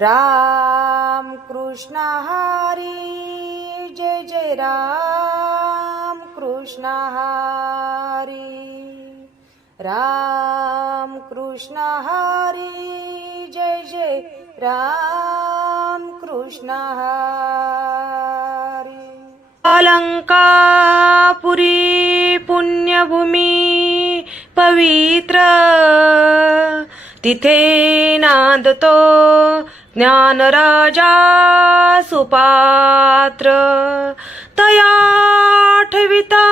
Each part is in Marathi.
राम कृष्ण हरी जय जय राम कृष्ण हरी राम कृष्ण हरी जय जय राम कृष्ण हरी अलंकापुरी पुण्यभूमी पवित्र तिथे नांदतो ज्ञानराजा सुपात्र तया ठविता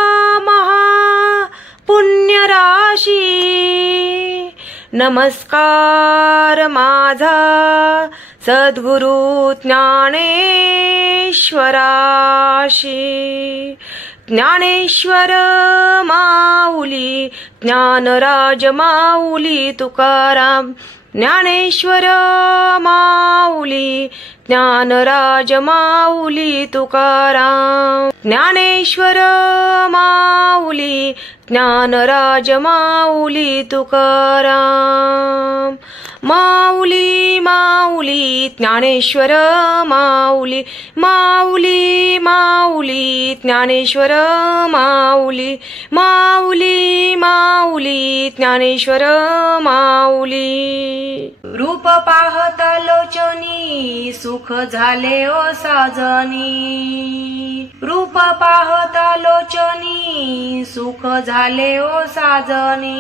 महा पुण्यराशी नमस्कार माझा सद्गुरु ज्ञानेश्वराशी ज्ञानेश्वर माऊली ज्ञानराज माऊली तुकाराम ज्ञानेश्वर माऊली ज्ञानराज माऊली तुकाराम ज्ञानेश्वर माऊली ज्ञानराज माऊली तुकाराम माऊली माऊली ज्ञानेश्वर माऊली माऊली माऊली ज्ञानेश्वर माऊली माऊली माऊली ज्ञानेश्वर माऊली रूप पाहता लोचनी सुख झाले ओ साजनी रूप पाहता लोचनी सुख झाले ओ साजनी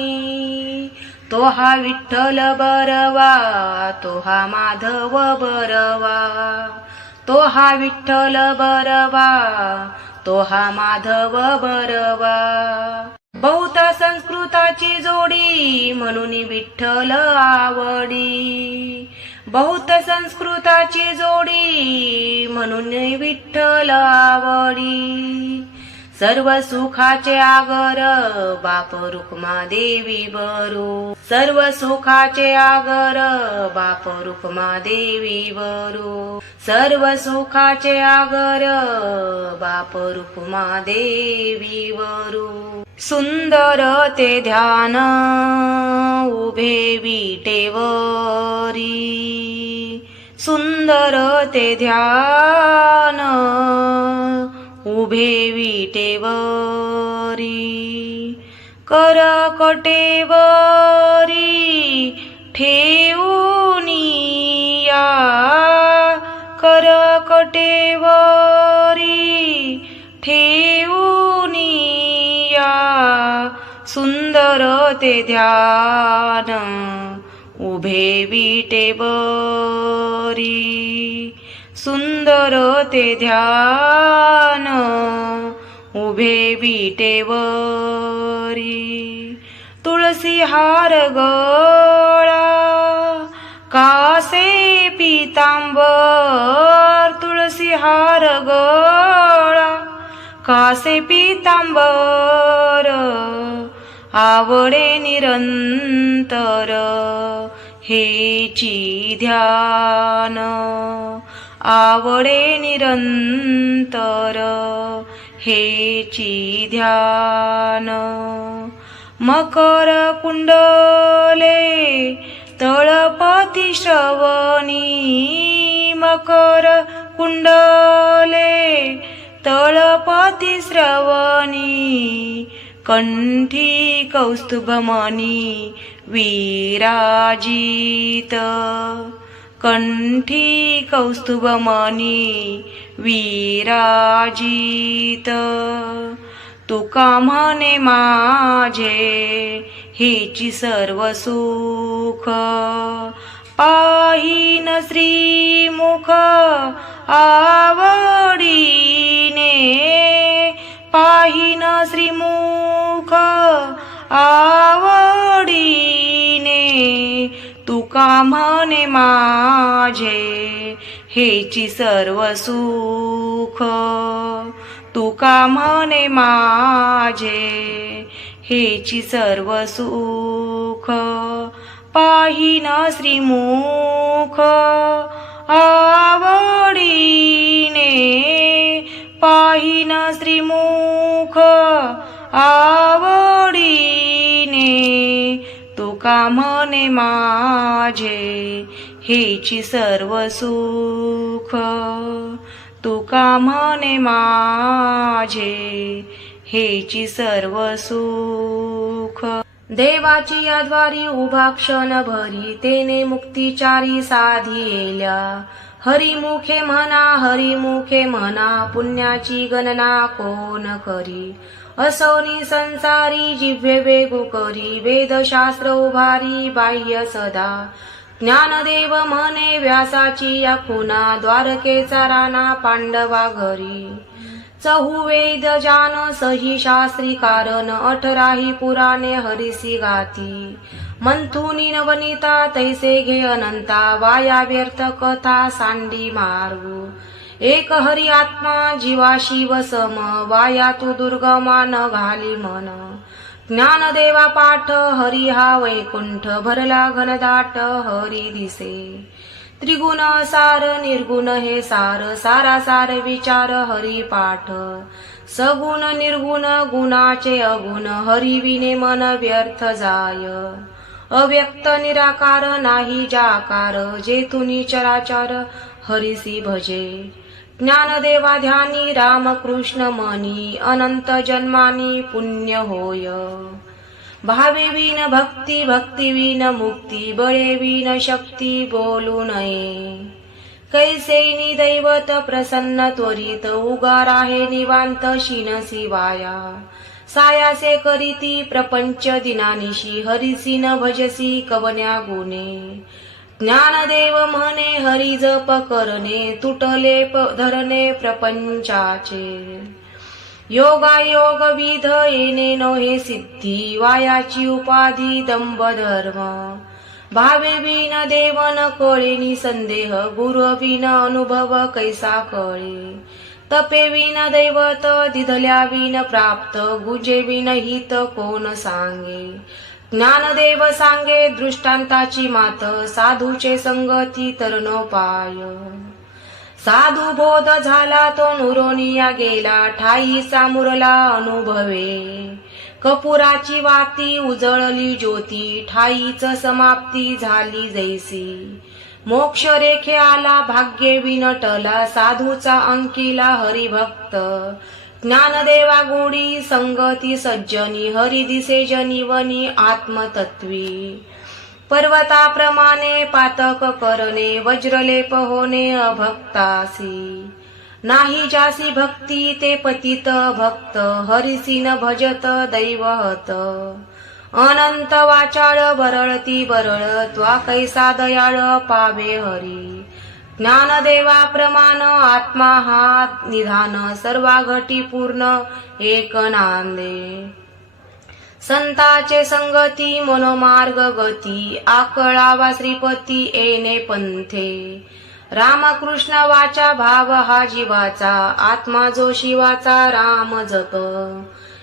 तो हा विठ्ठल बरवा तो हा माधव बरवा तो हा विठ्ठल बरवा तो हा माधव बरवा बहुत संस्कृताची जोडी म्हणून विठ्ठल आवडी बहुत संस्कृताची जोडी म्हणून विठ्ठल आवडी सर्व सुखाचे आगर बाप रुक्मा देवी बरो सर्व सुखाचे आगर बाप रुक्मा देवी बरो सर्व सुखाचे आगर बाप रुक्मा देवी बरो सुंदर ते ध्यान उभे विटेवरी सुंदर ते ध्यान उभे विटेवरी करकटेवरी ठेवूनिया करकटेवरी ठेवूनिया सुंदर ते ध्यान उभे विटेवरी सुंदर ते ध्यान उभे विटेवरी तुळसी हार गळा कासे पीतांबर तुळसी हार गळा कासे पीतांबर आवडे निरंतर हेची ध्यान आवडे निरंतर हेची ध्यान मकर कुंडले तळपती श्रवणी मकर कुंडले तळपती श्रवणी कंठी कौस्तुभमणी विराजित कंठी कौस्तुभमणी विराजित तुका म्हणे माझे हेची सर्व सुख पाहिन श्रीमुख आवडीने पाहिन श्रीमुख आवडीने तुका म्हणे माझे हेची सर्व सुख तुका म्हणे माझे हेची सर्व सुख पाहिन श्रीमुख आवडीने पाहिन श्रीमुख आवडीने तुका म्हणे माझे हेची सर्व सुख तुका म्हणे माझे, हेची सर्व सुख. देवाची या द्वारी उभा क्षण भरी, तेने मुक्तिचारी साधिएल्या. हरिमुखे म्हणा पुण्याची गणना कोण करी. असोनी संसारी जिव्हे वेगू करी, वेदशास्त्र उभारी बाह्य सदा. ज्ञानदेव म्हणे व्यासाची या खुना, द्वारकेचा राणा पांडवा घरी. चहू वेद जान सही शास्त्री कारण, 18 पुराणे हरिसी गाती. मंथुनी नवनीता तैसे घे अनंता, वाया व्यर्थ कथा सांडी मार्गू. एक हरी आत्मा जीवा शिव सम, वाया तू दुर्गमा न घाली मन. ज्ञानदेवा पाठ हरी हा वैकुंठ, भरला घनदाट हरी दिसे. त्रिगुण सार निर्गुण हे सार, सारासार विचार हरी पाठ. सगुण निर्गुण गुणाचे अगुण, हरी विने मन व्यर्थ जाय. अव्यक्त निराकार नाही जाकार, जेथुनी चराचर हरिसी भजे. ज्ञानदेवा ध्यानी रामकृष्ण मनी, अनंत जन्मानी पुण्य होय. भावे विन भक्ती, भक्ती विन मुक्ती, बळे विन शक्ती बोलू नये. कैसेनी दैवत प्रसन्न त्वरित, उगार आहे निवांत शिनसी वाया. सायासे करीती प्रपंच दिनानिशी, हरिसी न भजसी कवन्या गुणे. ज्ञानदेव म्हणे हरी जप करणे, तुटले धरणे प्रपंचाचे. योगायोग विध येणे नोहे सिद्धी, वायाची उपाधी दंभ धर्म. भावे विन देव न कळे संदेह, गुरु विन अनुभव कैसा कळे. तपे विन दैवत दिधल्या विन प्राप्त, गुजे विन हित कोण सांगे. ज्ञानदेव सांगे दृष्टांताची मात, साधूचे संगती तरणोपाय. साधू बोध झाला तो नुरोनिया गेला, ठाईचा मुरला अनुभवे. कपुराची वाती उजळली ज्योती, ठाईच समाप्ती झाली जैसी. मोक्ष रेखे आला भाग्ये विनटला, साधूचा अंकिला हरिभक्त. ज्ञानदेवा गोडी संगती सज्जनी, हरी दिसे जनीवनी आत्मतत्वी. पर्वताप्रमाणे पातक करणे, वज्रलेप होणे अभक्तासी. नाही जासी भक्ती ते पतित भक्त, हरिसी न भजत दैवहत. अनंत वाचाळ बरळती बरळ, त्वा कैसा दयाळ पावे हरी. ज्ञानदेवा प्रमाण आत्मा हा निधान, सर्वा घटी पूर्ण एक नांदे. संताचे संगती मनोमार्ग गती, आकळावा श्रीपती येणे पंथे. रामकृष्ण वाचा भाव हा जीवाचा, आत्मा जो शिवाचा राम जप.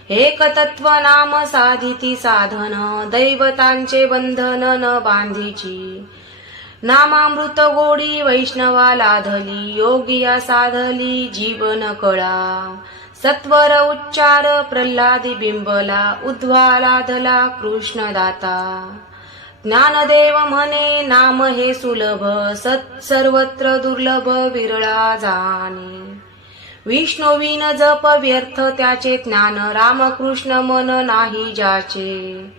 एक तत्व नाम साधिती साधन, दैवतांचे बंधन न बांधीची. नामामृत गोडी वैष्णवा लाधली, योगिया साधली जीवन कळा. सत्वर उच्चार प्रल्हादी बिंबला, उद्ध्वा लाधला कृष्ण दाता. ज्ञानदेव म्हणे नाम हे सुलभ, सत सर्वत्र दुर्लभ विरळा जाणे. विष्णुविन जप व्यर्थ त्याचे ज्ञान, रामकृष्ण मन नाही ज्याचे.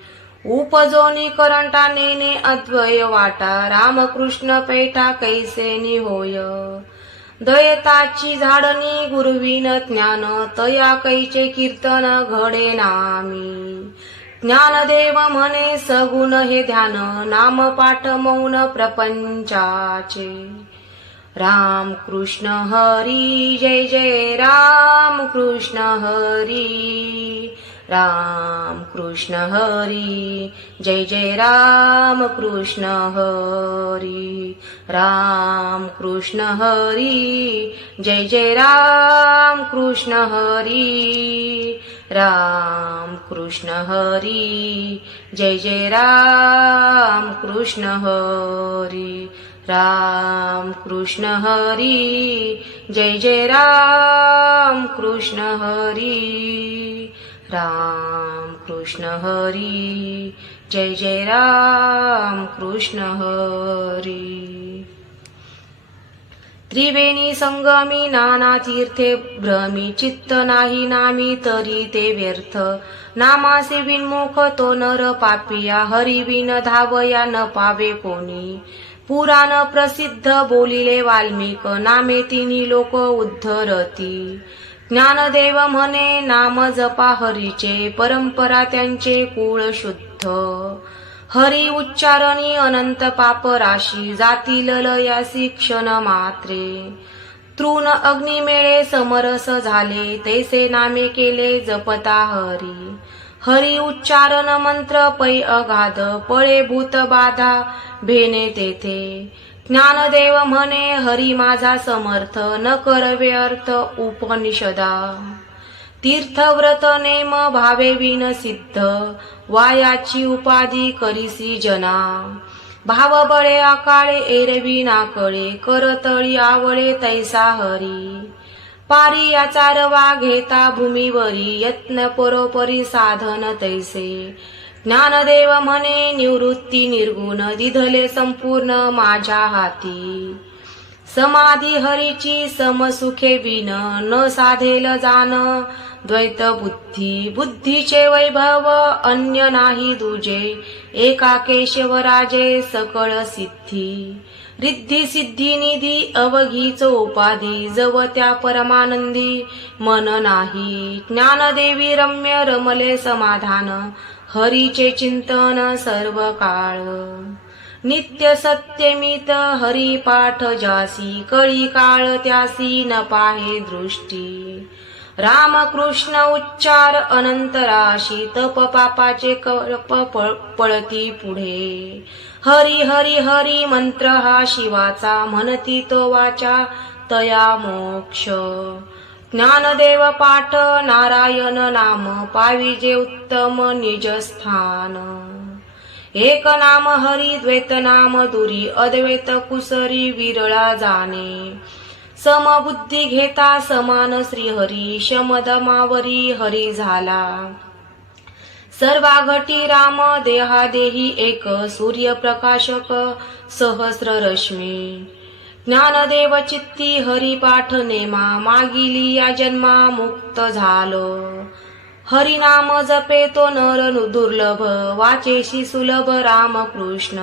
उपजोनी करंटा नेने अद्वय वाटा, रामकृष्ण पैठा कैसेनी होय. दयताची झाडणी गुरुविन ज्ञान, तया कैचे कीर्तन घडे नामी. ज्ञानदेव म्हणे सगुण हे ध्यान, नाम पाठ मौन प्रपंचाचे. राम कृष्ण हरी जय जय राम कृष्ण हरी. राम कृष्ण हरी जय जय राम कृष्ण हरी. राम कृष्ण हरी जय जय राम कृष्ण हरी. राम कृष्ण हरी जय जय राम कृष्ण हरी. राम कृष्ण हरी जय जय राम कृष्ण हरी. राम कृष्ण हरी, जय जय राम कृष्ण हरी. त्रिवेणी संगमी नाना तीर्थे भ्रमी, चित्त नाही नामी तरी ते व्यर्थ. नामासे विन्मुख तो नर पापिया, हरी विन धावया न पावे कोणी. पुराण प्रसिद्ध बोलिले वाल्मिक, नामे तिनी लोक उद्धरती. ज्ञानदेव म्हणे नाम जपा हरीचे, परंपरा त्यांचे कुळ शुद्ध. हरी उच्चारणी अनंत पाप राशी, जातील लयासी क्षण मात्रे. तृण अग्निमेळे समरस झाले, तैसे नामे केले जपता हरी. हरी उच्चारण मंत्र पै अगाध, पळे भूत बाधा भेने तेथे. ज्ञानदेव म्हणे हरी माझा समर्थ, न करवे अर्थ उपनिषदा. तीर्थव्रत नेम भावे विन सिद्ध, वायाची उपाधी करीसी जना. भाव बळे आकाळे एरवी नाकळे, करतळी आवळे तैसा हरी. पारी याचा रवा घेता भूमीवरी, यत्न परोपरी साधन तैसे. ज्ञानदेव म्हणे निवृत्ती निर्गुण, दिधले संपूर्ण माझ्या हाती. समाधी हरीची समसुखे विन, न साधेल जाण द्वैत बुद्धी. बुद्धीचे वैभव अन्य नाही दुजे, एका केशवराजे सकळ सिद्धी. रिद्धी सिद्धी निधी अवघीच उपाधी, जव त्या परमानंदी मन नाही. ज्ञानदेवी रम्य रमले समाधान, हरीचे चिंतन सर्व काळ. नित्य सत्यमित हरी पाठ जासी, कळी काळ त्यासी न पाहे दृष्टी. रामकृष्ण उच्चार अनंतराशी, तप पापाचे कल्प पळती पुढे. हरी हरी हरी मंत्र हा शिवाचा, म्हणती तो वाचा तया मोक्ष. ज्ञानदेव पाठ नारायण नाम, पाविजे उत्तम निज स्थान. एक नाम हरी द्वैत नाम दुरी, अद्वैत कुसरी विरळा जाणे. समबुद्धी घेता समान श्रीहरी, शमदमावरी हरी झाला. सर्वा घटी राम देहादेही एक, सूर्यप्रकाशक सहस्र रश्मी. ज्ञानदेव चित्ती हरी पाठ नेमा, मागिली या जन्मा मुक्त झालो. हरिनाम जपे तो नर दुर्लभ, वाचेशी सुलभ रामकृष्ण.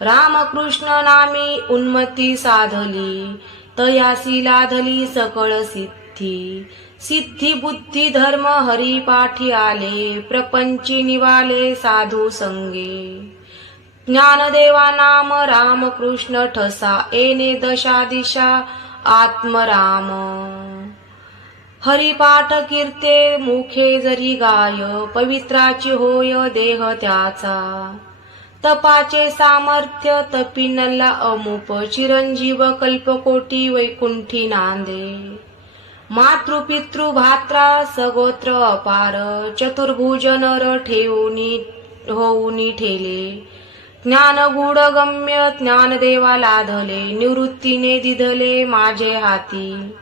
रामकृष्ण नामी उन्मती साधली, तयासी लाधली सकळ सिद्धी. सिद्धी बुद्धी धर्म हरी पाठी आले, प्रपंची निवाले साधू संगे. ज्ञानदेवा नाम रामकृष्ण ठसा, येणे दशा दिशा आत्मराम. हरिपाठ कीर्ते मुखे जरी गाय, पवित्राची होय देह त्याचा. तपाचे सामर्थ्य तपिनला अमुप, चिरंजीव कल्पकोटी वैकुंठी नांदे. मातृपितृ भात्रा सगोत्र अपार, चतुर्भुज नर ठेवूनी होऊनी ठेले. ज्ञान गुढ गम्य ज्ञानदेवा लाधले, निवृत्तीने दिधले माझे हाती.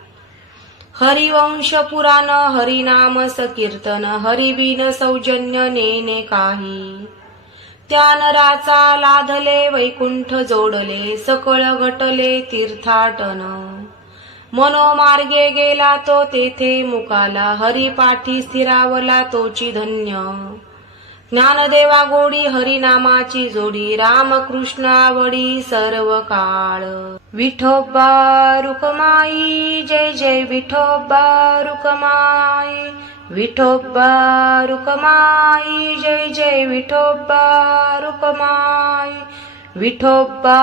हरिवंश पुराण हरिनाम सकीर्तन, हरिबिन सौजन्य नेने काही. त्या नराचा लाधले वैकुंठ जोडले, सकळ घटले तीर्थाटन. मनोमार्गे गेला तो तेथे मुकाला, हरिपाठी स्थिरावला तोची धन्य. ज्ञानदेवा गोडी हरिनामाची जोडी, रामकृष्ण आवडी सर्व काळ. विठोबा रुक्माई, जय जय विठोबा रुक्माई. विठोबा रुक्माई, जय जय विठोबा रुक्माई. विठोबा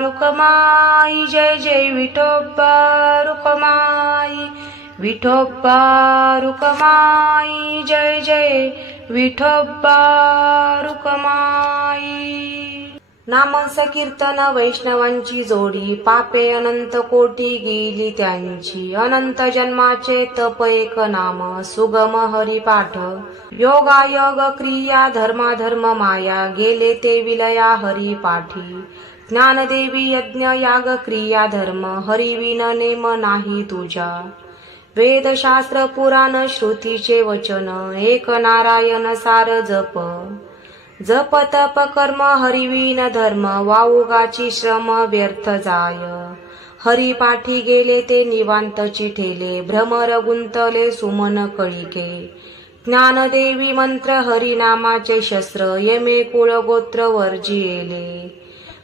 रुक्माई, जय जय विठोबा रुक्माई. विठोबा रुक्माई, जय जय विठोबा रुक्माई. नामसंकीर्तन वैष्णवांची जोडी, पापे अनंत कोटी गेली त्यांची. अनंत जन्माचे तप एक नाम, सुगम हरिपाठ. योगायोग क्रिया धर्माधर्म माया, गेले ते विलया हरिपाठी. ज्ञानदेवी यज्ञ याग क्रिया धर्म, हरिविन नेम नाही तुझा. वेदशास्त्र पुराण श्रुतीचे वचन एक नारायण सार जप जप तप कर्म हरिविन धर्म वाऊगाची श्रम व्यर्थ जाय हरी पाठी गेले ते निवांतची ठेले भ्रमर गुंतले सुमन कळिके ज्ञानदेवी मंत्र हरिनामाचे शस्त्र यमे कुळ गोत्र वर्जिले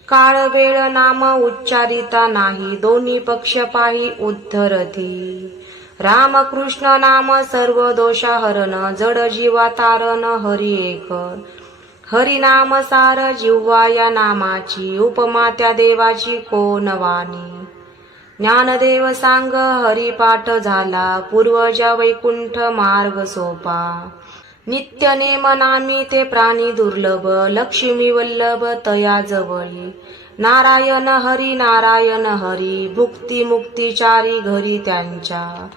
काळ वेळ नाम उच्चारिता नाही दोन्ही पक्ष पाही उद्धरती रामकृष्ण नाम सर्व दोषा हरण जड जीवा तारण हरी एक हरिनाम सार जिव्हा या नामाची उपमा त्या देवाची कोण वाणी ज्ञानदेव सांग हरिपाठ झाला पूर्वजा वैकुंठ मार्ग सोपा नित्य नेम नामी ते प्राणी दुर्लभ लक्ष्मी वल्लभ तया जवळी नारायण हरी भुक्ती मुक्तीचारी घरी त्यांच्या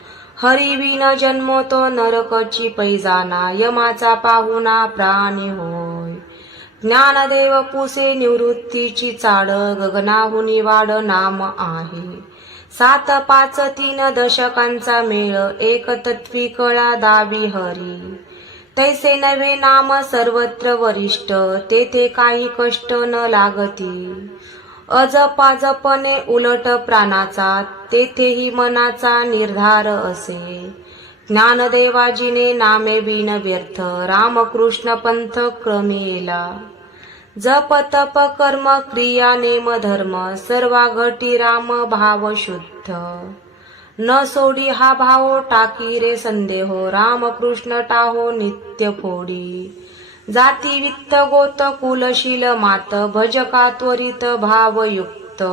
हरी विन जन्मो तो नरकची पैजाना यमाचा पाहुणा प्राणी होय ज्ञानदेव पुसे निवृत्तीची चाड गगनाहुनी वाड नाम आहे 7 5 3 दशकांचा मेळ एक तत्वी कळा दावी हरी तैसे नवे नाम सर्वत्र वरिष्ठ तेथे काही कष्ट न लागती अजपाजपणे उलट प्राणाचा तेथेही मनाचा निर्धार असे ज्ञानदेवाजीने नामे बिन व्यर्थ रामकृष्ण पंथ क्रमिला जप तप कर्म क्रिया नेम धर्म सर्वा घटी राम भाव शुद्ध न सोडी हा भाव टाकी रे संदेहो रामकृष्ण टाहो नित्य फोडी जाती वित्त गोत कुलशील मात भजका त्वरित भावयुक्त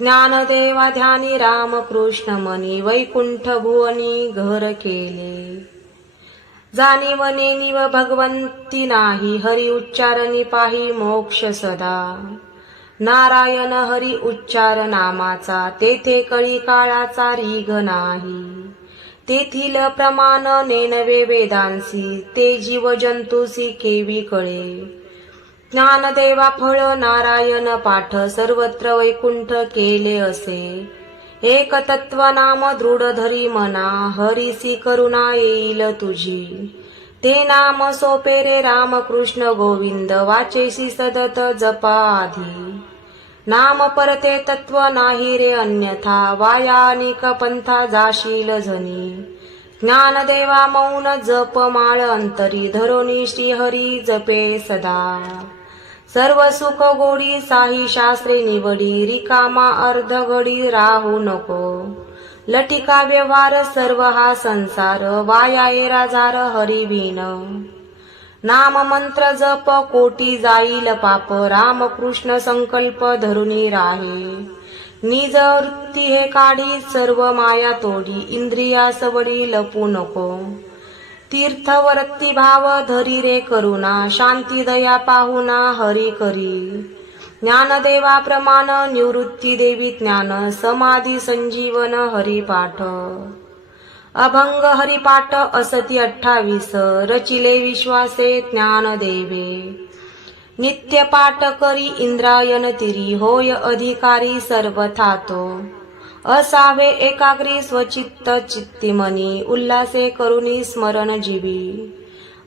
ज्ञानदेवा ध्यानी रामकृष्ण मनी वैकुंठ भुवनी घर केले जाणीवने निव भगवंती नाही हरी उच्चारणी पाही मोक्ष सदा नारायण हरी उच्चार नामाचा तेथे कळी काळाचा रीघ नाही तेथील प्रमाण नेनवे वेदांसी ते जीव जंतुसी केवी कळे ज्ञानदेवा फळ नारायण पाठ सर्वत्र वैकुंठ केले असे एक तत्व नाम दृढ धरी मना हरीसी करुणा येईल तुझी ते नाम सोपे रे रामकृष्ण गोविंद वाचेसी सतत जपाधी नाम परते तत्व नाही रे अन्यथा वायानिक पंथा जाशील जनी ज्ञानदेवा मौन जप माळ अंतरी धरोनी श्रीहरी जपे सदा सर्व सुख गोडी साही शास्त्रे निवडी रिकामा अर्ध घडी राहू नको लटिका व्यवहार सर्व हा संसार वाया राजार हरिविन नाम मंत्र जप कोटी जाईल पाप रामकृष्ण संकल्प धरुनी राहे निज वृत्ती हे काढी सर्व माया तोडी इंद्रिया सवडी लपू नको तीर्थवरती भाव धरी रे करुणा शांती दया पाहुणा हरी करी ज्ञानदेवा प्रमाण निवृत्ती देवी ज्ञान समाधी संजीवन हरिपाठ अभंग हरिपाठ असती 28 रचिले विश्वासे ज्ञानदेवे नित्य पाठ करी इंद्रायण तिरी होय अधिकारी सर्वथा तो असावे एकाग्री स्वचित्त चित्तिमनी उल्हासे करुणी स्मरण जीवी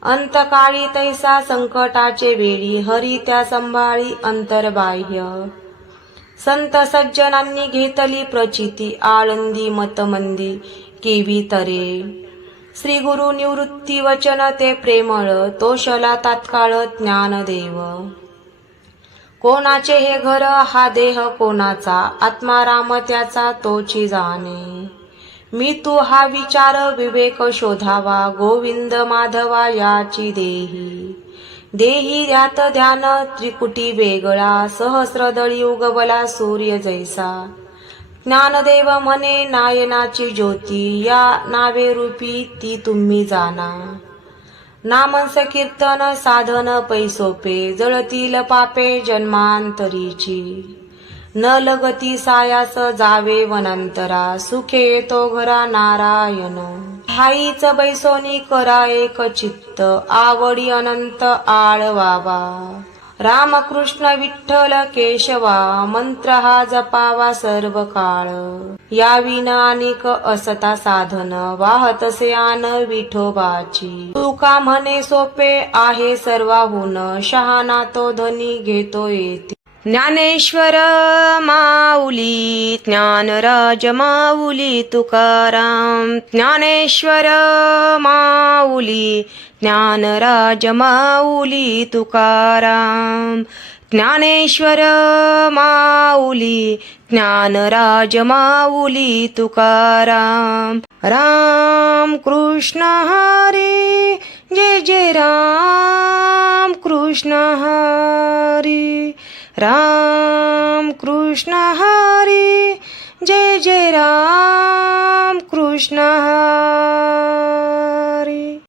अंतकाळी तैसा संकटाचे वेळी हरी त्या संभाळी अंतर्बाह्य संत सज्जनांनी घेतली प्रचिती आळंदी मतमंदी केवी तरे श्री गुरु निवृत्ती वचन ते प्रेमळ तोषला तात्काळ ज्ञानदेव कोणाचे हे घर हा देह कोणाचा आत्मा राम त्याचा तोची जाणे मी तू हा विचार विवेक शोधावा गोविंद माधवा याची देही देही ध्यात ध्यान त्रिकुटी वेगळा सहस्रदळी उगवला सूर्य जैसा ज्ञानदेव म्हणे नायनाची ज्योती या नावे रूपी ती तुम्ही जाणा नामंस कीर्तन साधन पैसोपे जळतील पापे जन्मांतरीची न लगती सायास जावे वनांतरा सुखे येतो घरा नारायण हाईच बैसोनी करा एक चित्त आवडी अनंत आळवावा रामकृष्ण विठ्ठल केशवा मंत्र हा जपावा सर्व काळ. या विना अनेक असता साधन वाहतसे आन विठोबाची. तुका म्हणे सोपे आहे सर्वाहून शहाणा तो धनी घेतो येते. ज्ञानेश्वर माऊली ज्ञानराज माऊली तुकाराम. ज्ञानेश्वर माऊली ज्ञानराज माऊली तुकाराम. ज्ञानेश्वर माऊली ज्ञानराज माऊली तुकाराम. राम कृष्ण हरी जय जय राम कृष्ण हरी. राम कृष्ण हरी जय जय राम कृष्ण हरी.